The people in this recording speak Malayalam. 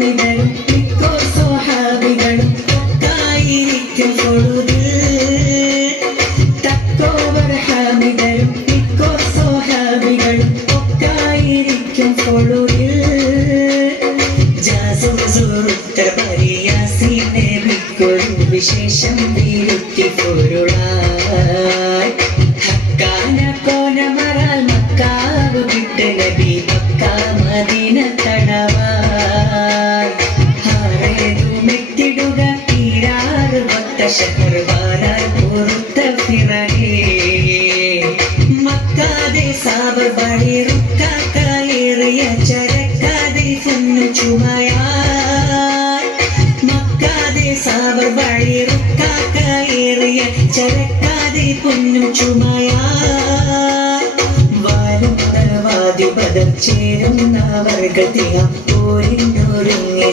തക്കോവർ ഹാമികളും മിക്കോ സ്വഹാബികളും ഒക്കായിരിക്കും പൊഴുതിൽ തക്കോവർ ഹാമികളും മിക്കോ സ്വഹാബികളും ഒക്കായിരിക്കും പൊഴുതിൽ വിക്കൊരു വിശേഷം തിരുത്തി പൊരുളായി. ഹക്കാന കോനമറാൽ മക്കാവ് വിട്ട് നബി മക്ക മദീന തീരാറ് ഭക്ത ശഹർ വാരാൻ പൊറുത്ത പിറകെ മക്കാതെ സാബർ വഴി റുക്കായേറിയ ചരക്കാതെ പൊന്നു ചുമയായി. മക്കാതെ സാബർ വഴി റുക്കായേറിയ ചരക്കാതെ പൊന്നു ചുമയായി. വാലുത്തവാദി പദം ചേരുന്ന വർഗത്തിയ പോരിന്നൊരുങ്ങി